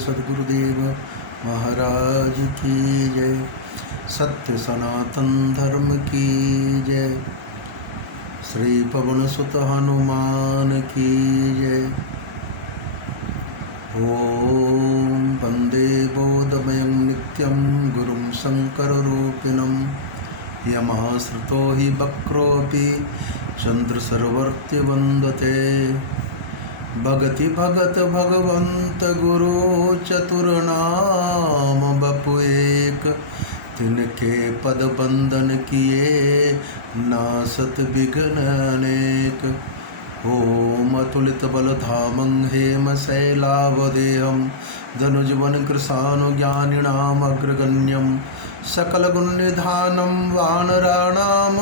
सद्गुरुदेव महाराज की जय। सत्य सनातन धर्म की जय। श्री पवन सुत हनुमान की जय। ओम वंदे बोधमयं नित्यं गुरुं शंकररूपिणं यमाश्रितो हि वक्रोऽपि चन्द्रसर्वर्त्यवन्दते। भगति भगत भगवंत गुरु चतुर्नाम बपु एक, तिनके पद बंदन किए नासत विघ्न अनेक। ओम अतुलित बल धामं हेम शैलावदेहं धनुजवन कृशानुज्ञानिनाम अग्रगण्यं सकल गुण निधानं वानराणामधीशं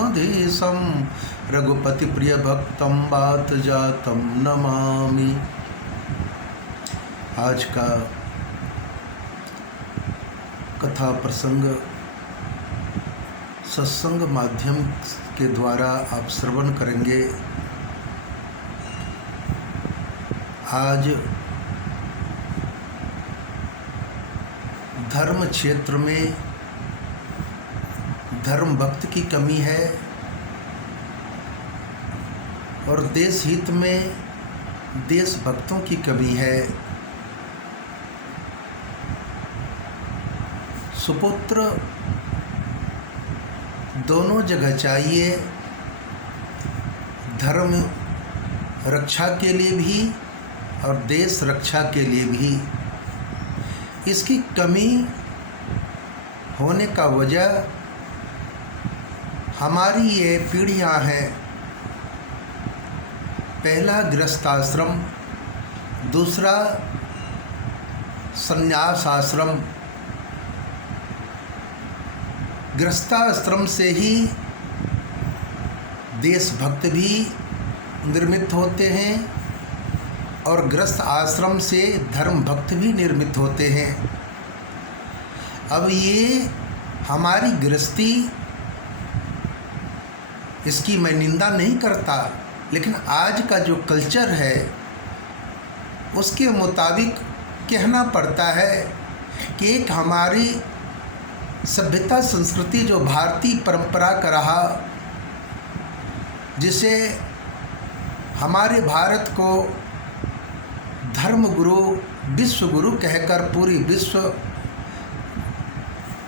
रघुपति प्रिय भक्तं वात जातं नमामि। आज का कथा प्रसंग सत्संग माध्यम के द्वारा आप श्रवण करेंगे। आज धर्म क्षेत्र में धर्म भक्त की कमी है और देश हित में देशभक्तों की कमी है। सुपुत्र दोनों जगह चाहिए, धर्म रक्षा के लिए भी और देश रक्षा के लिए भी। इसकी कमी होने का वजह हमारी ये पीढ़ियां हैं। पहला गृहस्थाश्रम, दूसरा संन्यास आश्रम। गृहस्थाश्रम से ही देशभक्त भी निर्मित होते हैं और गृहस्थ आश्रम से धर्म भक्त भी निर्मित होते हैं। अब ये हमारी गृहस्थी, इसकी मैं निंदा नहीं करता, लेकिन आज का जो कल्चर है उसके मुताबिक कहना पड़ता है कि एक हमारी सभ्यता संस्कृति जो भारतीय परंपरा का रहा, जिसे हमारे भारत को धर्म गुरु, विश्व गुरु कहकर पूरी विश्व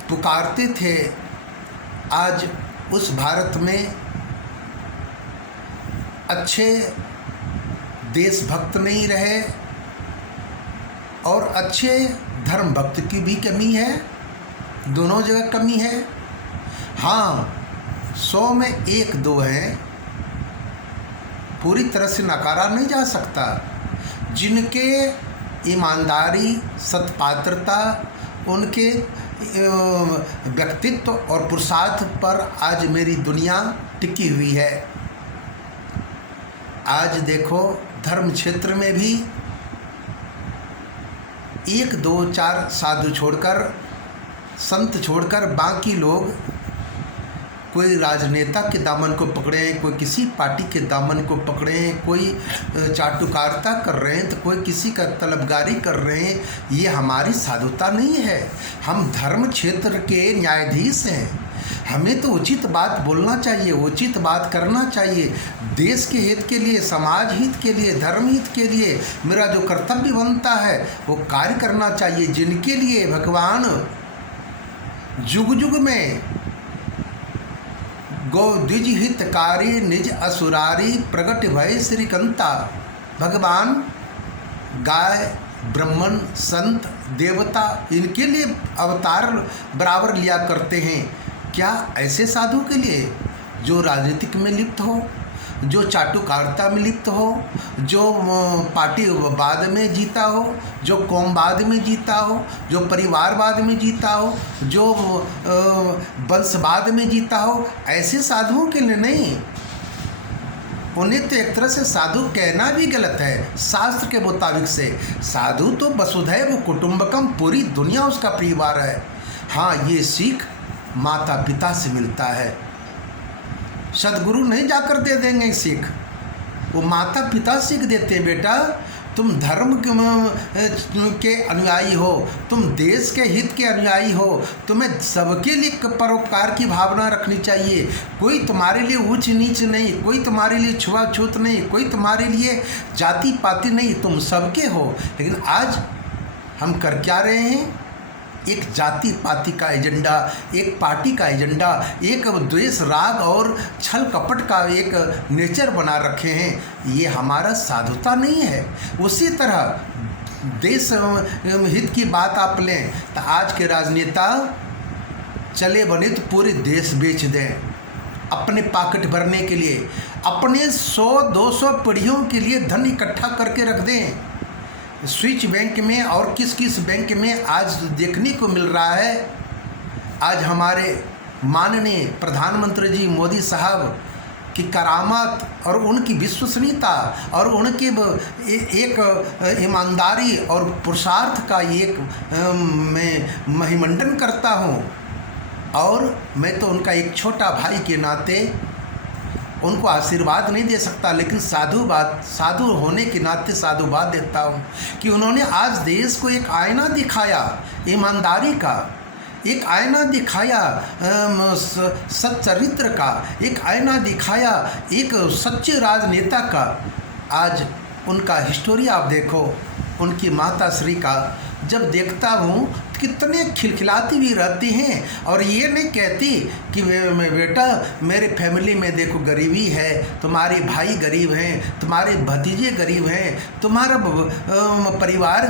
पुकारते थे, आज उस भारत में अच्छे देशभक्त नहीं रहे और अच्छे धर्म भक्त की भी कमी है। दोनों जगह कमी है। हाँ, 100 में 1-2 हैं, पूरी तरह से नकारा नहीं जा सकता। जिनके ईमानदारी, सत्पात्रता, उनके व्यक्तित्व और पुरुषार्थ पर आज मेरी दुनिया टिकी हुई है। आज देखो धर्म क्षेत्र में भी 1-2-4 साधु छोड़कर, संत छोड़कर बाकी लोग कोई राजनेता के दामन को पकड़े, कोई किसी पार्टी के दामन को पकड़े, कोई चाटुकारिता कर रहे हैं तो कोई किसी का तलबगारी कर रहे हैं। ये हमारी साधुता नहीं है। हम धर्म क्षेत्र के न्यायाधीश हैं। हमें तो उचित बात बोलना चाहिए, उचित बात करना चाहिए। देश के हित के लिए, समाज हित के लिए, धर्म हित के लिए मेरा जो कर्तव्य बनता है वो कार्य करना चाहिए। जिनके लिए भगवान जुग जुग में गो द्विज हितकारी निज असुरारी प्रगट भय श्रीकंता। भगवान गाय, ब्राह्मण, संत, देवता, इनके लिए अवतार बराबर लिया करते हैं। क्या ऐसे साधु के लिए जो राजनीतिक में लिप्त हो, जो चाटुकारिता में लिप्त हो, जो पार्टीवाद में जीता हो, जो कौमवाद में जीता हो, जो परिवारवाद में जीता हो, जो वंशवाद में जीता हो, ऐसे साधुओं के लिए नहीं। उन्हें तो एक तरह से साधु कहना भी गलत है। शास्त्र के मुताबिक से साधु तो वसुधैव कुटुंबकम, पूरी दुनिया उसका परिवार है। हाँ, ये सीख माता पिता से मिलता है। सदगुरु नहीं जाकर दे देंगे सीख, वो माता पिता सीख देते हैं। बेटा तुम धर्म के अनुयायी हो, तुम देश के हित के अनुयायी हो, तुम्हें सबके लिए परोपकार की भावना रखनी चाहिए। कोई तुम्हारे लिए ऊंच नीच नहीं, कोई तुम्हारे लिए छुआछूत नहीं, कोई तुम्हारे लिए जाति पाति नहीं, तुम सबके हो। लेकिन आज हम कर क्या रहे हैं? एक जाति पाति का एजेंडा, एक पार्टी का एजेंडा, एक द्वेष राग और छल कपट का एक नेचर बना रखे हैं। ये हमारा साधुता नहीं है। उसी तरह देश हित की बात आप लें तो आज के राजनेता चले बने तो पूरे देश बेच दें अपने पॉकेट भरने के लिए, अपने 100-200 पीढ़ियों के लिए धन इकट्ठा करके रख दें। स्विच बैंक में और किस किस बैंक में आज देखने को मिल रहा है। आज हमारे माननीय प्रधानमंत्री जी मोदी साहब की करामात और उनकी विश्वसनीयता और उनके एक ईमानदारी और पुरुषार्थ का एक मैं महिमंडन करता हूँ। और मैं तो उनका एक छोटा भाई के नाते उनको आशीर्वाद नहीं दे सकता, लेकिन साधु होने के नाते साधुवाद देता हूँ कि उन्होंने आज देश को एक आईना दिखाया, ईमानदारी का एक आईना दिखाया, सच्चरित्र का एक आईना दिखाया, एक सच्चे राजनेता का। आज उनका हिस्टोरी आप देखो, उनकी माता श्री का जब देखता हूँ कितने खिलखिलाती भी रहती हैं और ये नहीं कहती कि बेटा मेरे फैमिली में देखो गरीबी है, तुम्हारे भाई गरीब हैं, तुम्हारे भतीजे गरीब हैं, तुम्हारा परिवार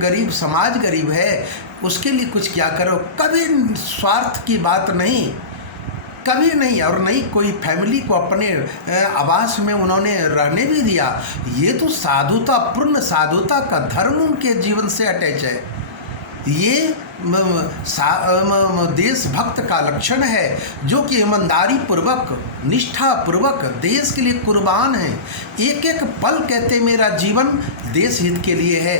गरीब, समाज गरीब है, उसके लिए कुछ क्या करो। कभी स्वार्थ की बात नहीं, कभी नहीं। और नहीं कोई फैमिली को अपने आवास में उन्होंने रहने भी दिया। ये तो साधुता, पूर्ण साधुता का धर्म उनके जीवन से अटैच है। ये देशभक्त का लक्षण है, जो कि ईमानदारी पूर्वक, निष्ठा पूर्वक देश के लिए कुर्बान है। एक एक पल कहते मेरा जीवन देश हित के लिए है।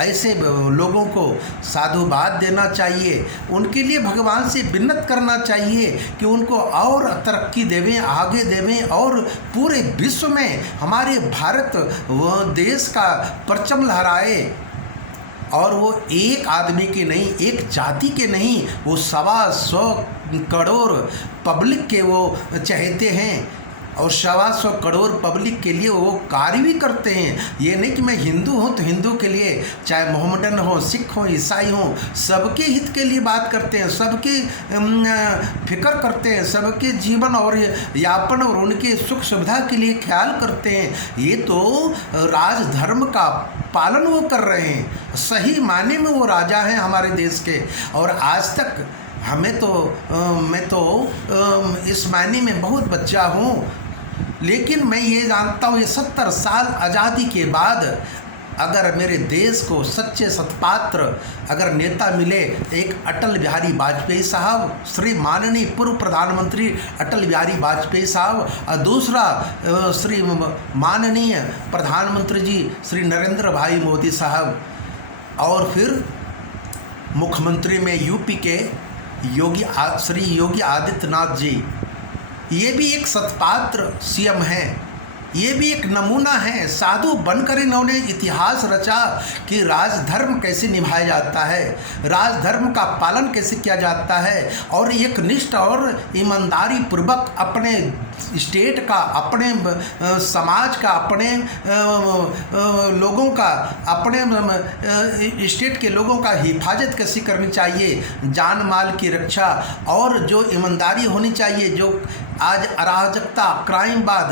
ऐसे लोगों को साधुवाद देना चाहिए, उनके लिए भगवान से विन्नत करना चाहिए कि उनको और तरक्की देवें, आगे देवें और पूरे विश्व में हमारे भारत देश का परचम लहराए। और वो एक आदमी के नहीं, एक जाति के नहीं, वो 125 करोड़ पब्लिक के वो चाहते हैं और 125 करोड़ पब्लिक के लिए वो कार्य भी करते हैं। ये नहीं कि मैं हिंदू हूँ तो हिंदू के लिए, चाहे मोहम्मदन हो, सिख हो, ईसाई हो, सबके हित के लिए बात करते हैं, सबकी फिक्र करते हैं, सबके जीवन और यापन और उनके सुख सुविधा के लिए ख्याल करते हैं। ये तो राजधर्म का पालन वो कर रहे हैं। सही मायने में वो राजा हैं हमारे देश के। और आज तक मैं तो इस मायने में बहुत बच्चा हूँ, लेकिन मैं ये जानता हूँ ये 70 साल आज़ादी के बाद अगर मेरे देश को सच्चे सत्पात्र अगर नेता मिले, एक अटल बिहारी वाजपेयी साहब, श्री माननीय पूर्व प्रधानमंत्री अटल बिहारी वाजपेयी साहब, और दूसरा श्री माननीय प्रधानमंत्री जी श्री नरेंद्र भाई मोदी साहब, और फिर मुख्यमंत्री में यूपी के श्री योगी आदित्यनाथ जी, ये भी एक सत्पात्र सीएम हैं। ये भी एक नमूना है। साधु बनकर इन्होंने इतिहास रचा कि राजधर्म कैसे निभाया जाता है, राजधर्म का पालन कैसे किया जाता है, और एक निष्ठ और ईमानदारी पूर्वक अपने स्टेट का, अपने समाज का, अपने लोगों का, अपने स्टेट के लोगों का हिफाजत कैसे करनी चाहिए, जान माल की रक्षा, और जो ईमानदारी होनी चाहिए, जो आज अराजकता, क्राइमवाद,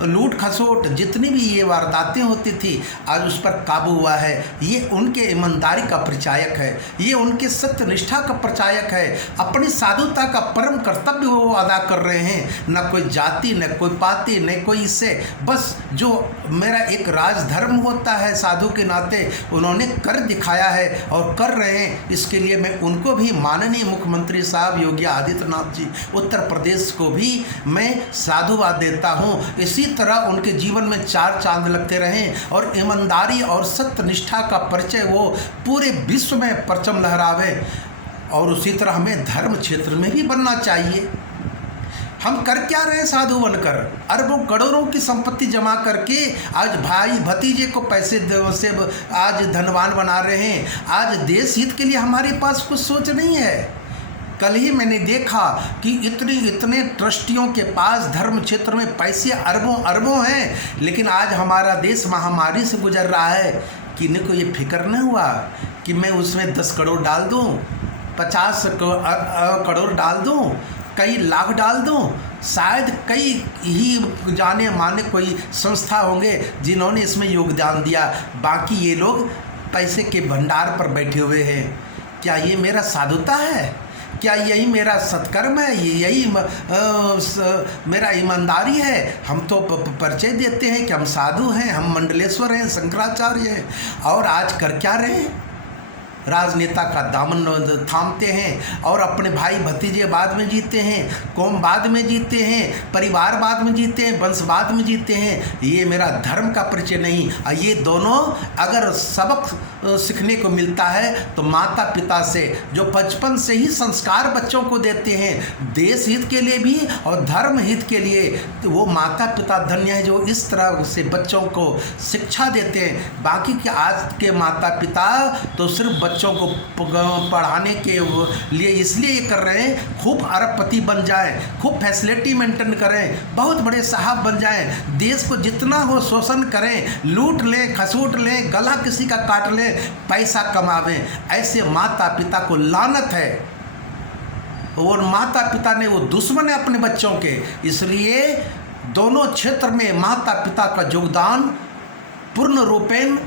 लूट खसोट, जितनी भी ये वारदातें होती थी, आज उस पर काबू हुआ है। ये उनके ईमानदारी का प्रचायक है, ये उनके सत्यनिष्ठा का प्रचायक है। अपनी साधुता का परम कर्तव्य वो अदा कर रहे हैं। न कोई जाति, न कोई पाति, न कोई इससे, बस जो मेरा एक राजधर्म होता है साधु के नाते, उन्होंने कर दिखाया है और कर रहे हैं। इसके लिए मैं उनको भी, माननीय मुख्यमंत्री साहब योगी आदित्यनाथ जी उत्तर प्रदेश को भी मैं साधुवाद देता हूँ। इसी तरह उनके जीवन में 4 चांद लगते रहें और ईमानदारी और सत्यनिष्ठा का परिचय वो पूरे विश्व में परचम लहरावे। और उसी तरह हमें धर्म क्षेत्र में भी बनना चाहिए। हम कर क्या रहे हैं साधु बनकर? अरबों करोड़ों की संपत्ति जमा करके आज भाई भतीजे को पैसे से आज धनवान बना रहे हैं। आज देश हित के लिए हमारे पास कुछ सोच नहीं है। कल ही मैंने देखा कि इतने ट्रस्टियों के पास धर्म क्षेत्र में पैसे अरबों अरबों हैं, लेकिन आज हमारा देश महामारी से गुजर रहा है कि इनको ये फिक्र नहीं हुआ कि मैं उसमें 10 करोड़ डाल दूँ, 50 करोड़ डाल दूँ, कई लाख डाल दूँ। शायद कई ही जाने माने कोई संस्था होंगे जिन्होंने इसमें योगदान दिया, बाकी ये लोग पैसे के भंडार पर बैठे हुए हैं। क्या ये मेरा साधुता है? क्या यही मेरा सत्कर्म है? यही मेरा ईमानदारी है? हम तो परिचय देते हैं कि हम साधु हैं, हम मंडलेश्वर हैं, शंकराचार्य हैं, और आज कर क्या रहे हैं? राजनेता का दामन थामते हैं और अपने भाई भतीजे बाद में जीते हैं, कौम बाद में जीते हैं, परिवार बाद में जीते हैं, वंश बाद में जीते हैं। ये मेरा धर्म का परिचय नहीं। ये दोनों अगर सबक सीखने को मिलता है तो माता पिता से, जो बचपन से ही संस्कार बच्चों को देते हैं देश हित के लिए भी और धर्म हित के लिए, तो वो माता पिता धन्य है जो इस तरह से बच्चों को शिक्षा देते हैं। बाकी के आज के माता पिता तो सिर्फ बच्चों को पढ़ाने के लिए इसलिए ये कर रहे हैं खूब अरबपति बन जाएं, खूब फैसिलिटी मेंटेन करें, बहुत बड़े साहब बन जाएं, देश को जितना हो शोषण करें, लूट लें, खसूट लें, गला किसी का काट लें, पैसा कमावें। ऐसे माता पिता को लानत है। और माता पिता ने वो दुश्मन है अपने बच्चों के, इसलिए दोनों क्षेत्र में माता पिता का योगदान पूर्ण रूपेण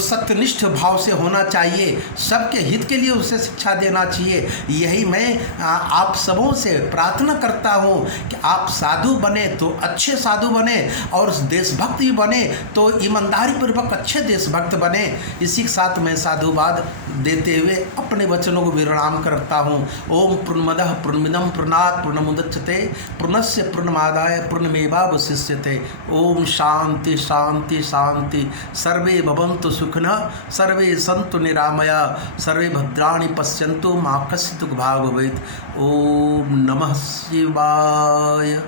सत्यनिष्ठ भाव से होना चाहिए। सबके हित के लिए उसे शिक्षा देना चाहिए। यही मैं आप सबों से प्रार्थना करता हूँ कि आप साधु बने तो अच्छे साधु बने, और देशभक्त भी बने तो ईमानदारी पूर्वक अच्छे देशभक्त बने। इसी के साथ मैं साधुवाद देते हुए अपने वचनों को विराम करता हूँ। ओम पूर्णमदः पूर्णमिदं पूर्णात् पूर्णमुदच्यते पूर्णस्य पूर्णमादाय पूर्णमेवावशिष्यते। ओम शांति शांति शांति। सर्वे भवन्तु सुखिनः, सर्वे सन्तु निरामया, सर्वे भद्राणि पश्यन्तु मा कश्चित् दुःखभाग् भवेत्। ओम नमः शिवाय।